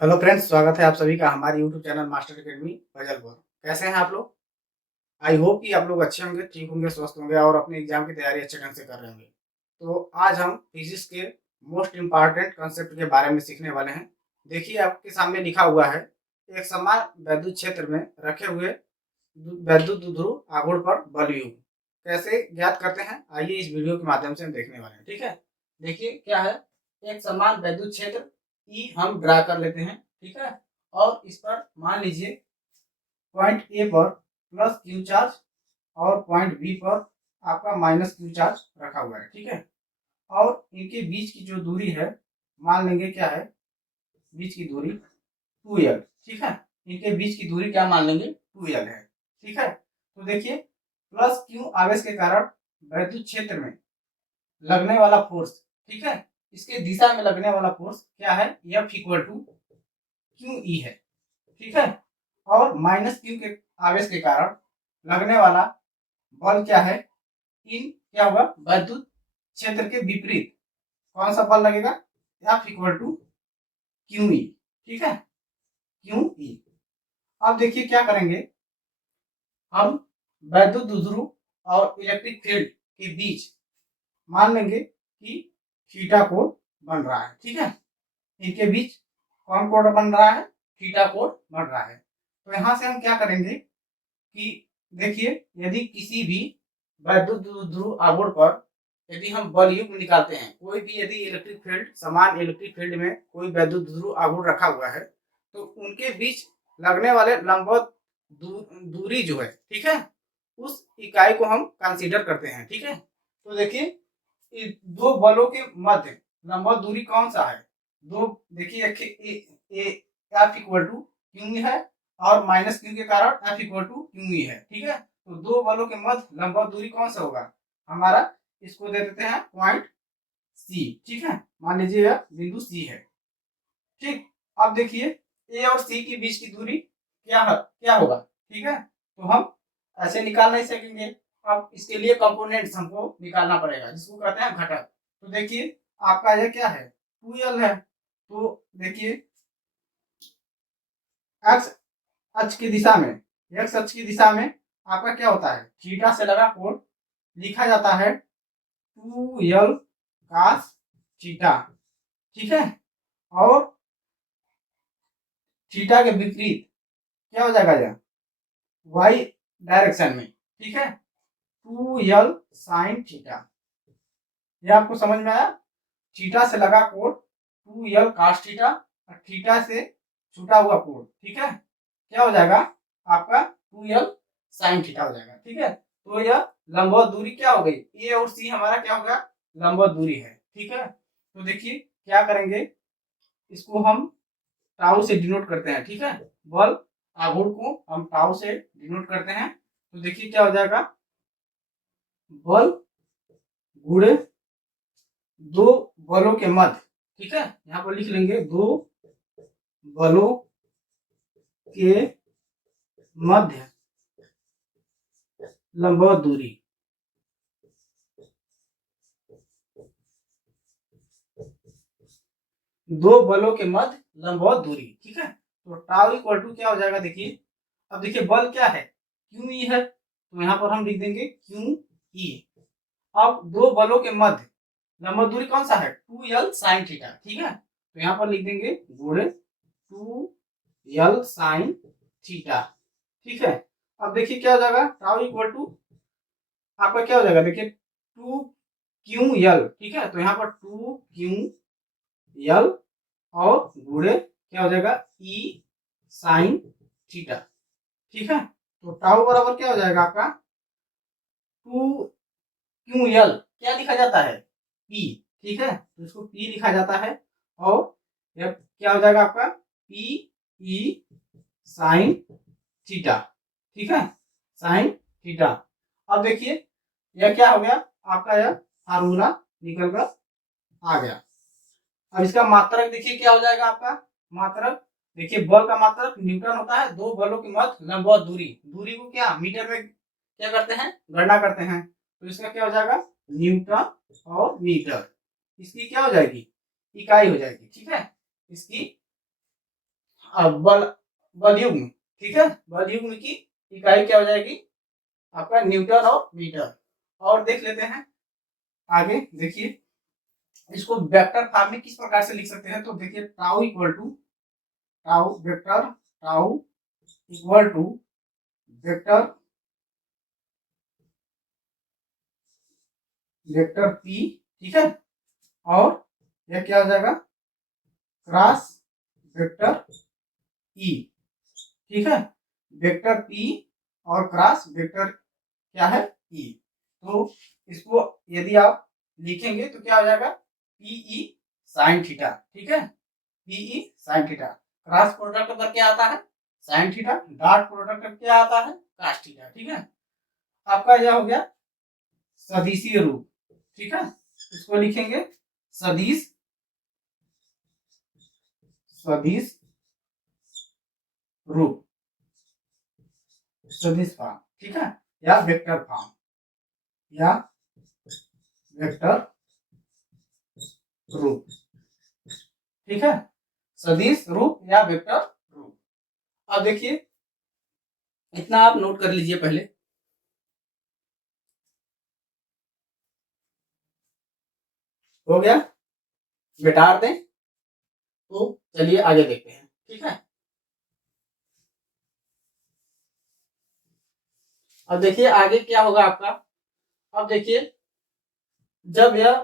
Hello friends, स्वागत है आप सभी का हमारे यूट्यूब चैनल मास्टर अकेडमी भजलपुर। कैसे हैं आप लोग? आई होप कि आप लोग अच्छे होंगे, ठीक होंगे, स्वस्थ होंगे और अपने एग्जाम की तैयारी अच्छे ढंग से कर रहे होंगे। तो आज हम फिजिक्स के मोस्ट इम्पॉर्टेंट कंसेप्ट के बारे में सीखने वाले हैं। देखिए, आपके सामने लिखा हुआ है, एक समान वैद्युत क्षेत्र में रखे हुए वैद्युत ध्रुव आघूर्ण पर बल U कैसे ज्ञात करते हैं, आइए इस वीडियो के माध्यम से हम देखने वाले हैं। ठीक है, देखिए क्या है, एक समान वैद्युत क्षेत्र ई हम ड्रा कर लेते हैं। ठीक है, और इस पर मान लीजिए पॉइंट ए पर प्लस क्यू चार्ज और पॉइंट बी पर आपका माइनस क्यू चार्ज रखा हुआ है। ठीक है, और इनके बीच की जो दूरी है, मान लेंगे क्या है, बीच की दूरी 2l। ठीक है, इनके बीच की दूरी क्या मान लेंगे, 2l है। ठीक है, तो देखिए प्लस क्यू आवेश के कारण वैद्युत क्षेत्र में लगने वाला फोर्स, ठीक है, इसके दिशा में लगने वाला फोर्स क्या है, F equal to Q E है। ठीक है, और माइनस क्यू के आवेश के कारण लगने वाला बल क्या है, इन क्या होगा, वैद्युत क्षेत्र के विपरीत कौन सा बल लगेगा, F equal to Q E. ठीक है, क्यू ई। अब देखिए क्या करेंगे, हम वैद्युत ध्रुव और इलेक्ट्रिक फील्ड के बीच मान लेंगे कि थीटा कोण बन रहा है। ठीक है, इनके बीच कौन कोण बन रहा है, थीटा कोण बन रहा है। तो यहां से हम क्या करेंगे कि देखिए, यदि किसी भी वैद्युत ध्रुव आघूर्ण पर यदि हम बल युग्म निकालते हैं, कोई भी यदि इलेक्ट्रिक फील्ड, समान इलेक्ट्रिक फील्ड में कोई वैद्युत ध्रुव आघूर्ण रखा हुआ है, तो उनके बीच लगने वाले लंबवत दूरी जो है, ठीक है, उस इकाई को हम कंसीडर करते हैं। ठीक है, तो देखिए दो बलों के मध्य लंबवत दूरी कौन सा है, दो देखिए एफ इक्वल टू क्यू है और माइनस क्यू के कारण एफ इक्वल टू क्यू है। ठीक है, तो दो बलों के मध्य लंबवत दूरी कौन सा होगा हमारा, इसको दे देते हैं पॉइंट सी। ठीक है, मान लीजिए यह बिंदु सी है। ठीक, अब देखिए ए और सी के बीच की दूरी क्या होगा। ठीक है, तो हम ऐसे निकाल नहीं सकेंगे, अब इसके लिए कंपोनेंट्स हमको निकालना पड़ेगा, जिसको कहते हैं घटक। तो देखिए आपका यह क्या है, 2l है। तो देखिए एक्स अक्ष की दिशा में, एक्स अक्ष की दिशा में आपका क्या होता है, थीटा से लगा कोण लिखा जाता है 2l cos थीटा। ठीक है, और थीटा के विपरीत क्या हो जाएगा, यह वाई डायरेक्शन में। ठीक है, 2l sin थीटा। ये आपको समझ में आया, थीटा से लगा कोण 2l cos थीटा और थीटा से छूटा हुआ कोण, ठीक है, क्या हो जाएगा आपका 2l sin थीटा हो जाएगा। ठीक है, तो यह लंबवत दूरी क्या हो गई, ए और सी हमारा क्या होगा, लंबवत दूरी है। ठीक है, तो देखिए क्या करेंगे, इसको हम टाउ से डिनोट करते हैं। ठीक है, बल आघूर्ण को हम टाउ से डिनोट करते हैं। तो देखिए क्या हो जाएगा, बल गुणे दो बलों के मध्य। ठीक है, यहाँ पर लिख लेंगे दो बलों के मध्य लंबवत दूरी। दो बलों के मध्य लंबवत दूरी। ठीक है, तो टाउ इक्वल टू क्या हो जाएगा, देखिए अब देखिए बल क्या है, क्यू ई है, तो यहाँ पर हम लिख देंगे क्यू ई। अब दो बलों के मध्य लंबवत दूरी कौन सा है, 2l sin थीटा। ठीक है, तो यहाँ पर लिख देंगे गुणे 2l sin थीटा। ठीक है, अब देखिए क्या हो जाएगा, टाउ इक्वल टू आपका क्या हो जाएगा, देखिए 2ql। ठीक है, तो यहाँ पर 2ql और गुणे क्या हो जाएगा, e sin थीटा। ठीक है, तो टाउ बराबर क्या हो जाएगा आपका 2ql, क्या लिखा जाता है, p। ठीक है, तो इसको p लिखा जाता है, और यह क्या हो जाएगा आपका p e sin थीटा। ठीक है, sin थीटा। अब देखिए यह क्या हो गया आपका, यह फार्मूला निकल कर आ गया। अब इसका मात्रक देखिए क्या हो जाएगा आपका, मात्रक देखिए बल का मात्रक न्यूटन होता है, दो बलों की मध्य लंबवत दूरी, दूरी को क्या मीटर में क्या करते हैं, गणना करते हैं, तो इसका क्या हो जाएगा न्यूटन और मीटर, इसकी क्या हो जाएगी, इकाई हो जाएगी। ठीक है, इसकी बल बलयुग्म, ठीक है। बलयुग्म की इकाई क्या हो जाएगी आपका न्यूटन और मीटर। और देख लेते हैं आगे, देखिए इसको वेक्टर फॉर्म में किस प्रकार से लिख सकते हैं। तो देखिए tau equal to tau vector, tau equal to vector vector P, ठीक है। और यह क्या हो जाएगा क्रॉस वेक्टर ई, ठीक है। वेक्टर पी और क्रॉस वेक्टर क्या है ई। तो इसको यदि आप लिखेंगे तो क्या हो जाएगा पीई साइन थीटा, ठीक है। PE sine theta, cross product पर क्या आता है साइन थीटा, डॉट प्रोडक्ट पर क्या आता है कॉस थीटा, ठीक है। आपका यह हो गया सदिशीय रूप, ठीक है। इसको लिखेंगे सदिश सदिश रूप, सदिश फॉर्म, ठीक है, या वेक्टर फॉर्म, या वेक्टर रूप, ठीक है। सदिश रूप या वेक्टर रूप। अब देखिए इतना आप नोट कर लीजिए पहले। हो गया, मिटा दें। तो चलिए आगे देखते हैं, ठीक है। अब देखिए आगे क्या होगा आपका। अब देखिए जब यह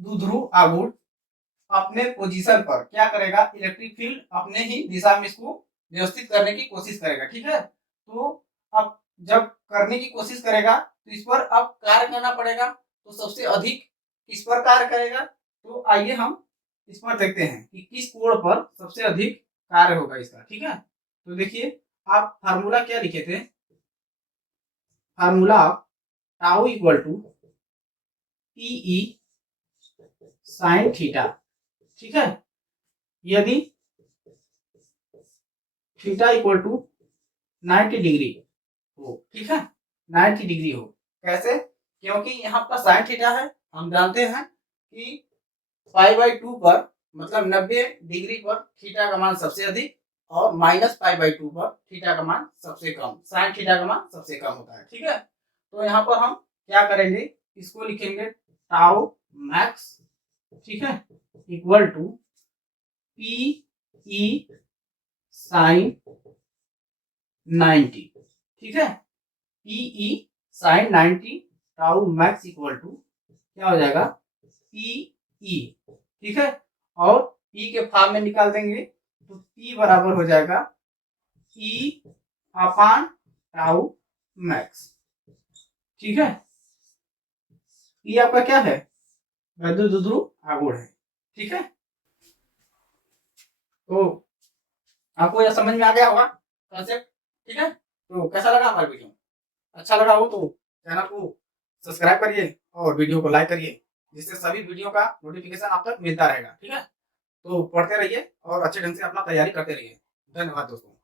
द्विध्रुव आघूर्ण अपने पोजीशन पर क्या करेगा, इलेक्ट्रिक फील्ड अपने ही दिशा में इसको व्यवस्थित करने की कोशिश करेगा, ठीक है। तो अब जब करने की कोशिश करेगा तो इस पर अब कार्य करना पड़ेगा। तो सबसे अधिक किस पर कार्य करेगा, तो आइए हम इस पर देखते हैं कि किस कोण पर सबसे अधिक कार्य होगा इसका, ठीक है। तो देखिए आप फार्मूला क्या लिखे थे, formula tau equal to PE sine theta, ठीक है। यदि थीटा इक्वल टू 90 डिग्री हो, ठीक है, 90 डिग्री हो। कैसे, क्योंकि यहाँ पर साइन थीटा है, हम जानते हैं कि पाई/2 पर मतलब 90 डिग्री पर थीटा का मान सबसे अधिक और माइनस पाई/2 पर थीटा का मान सबसे कम, साइन थीटा का मान सबसे कम होता है, ठीक है। तो यहाँ पर हम क्या करेंगे, इसको लिखेंगे टाउ मैक्स, ठीक है, equal to P E sine 90, ठीक है। PE sine 90 tau max equal to क्या हो जाएगा पीई, ठीक है। और ई के फॉर्म में निकाल देंगे तो पी बराबर हो जाएगा ई अपान टाउ मैक्स, ठीक है। ई आपका क्या है वैद्युत द्विध्रुव आघूर्ण है, ठीक है। तो आपको यह समझ में आ गया होगा कॉन्सेप्ट, ठीक है। तो कैसा लगा हमारा वीडियो, अच्छा लगा हो तो चैनल को सब्सक्राइब करिए और वीडियो को लाइक करिए, जिससे सभी वीडियो का नोटिफिकेशन आप तक मिलता रहेगा, ठीक है। तो पढ़ते रहिए और अच्छे ढंग से अपना तैयारी करते रहिए। धन्यवाद दोस्तों।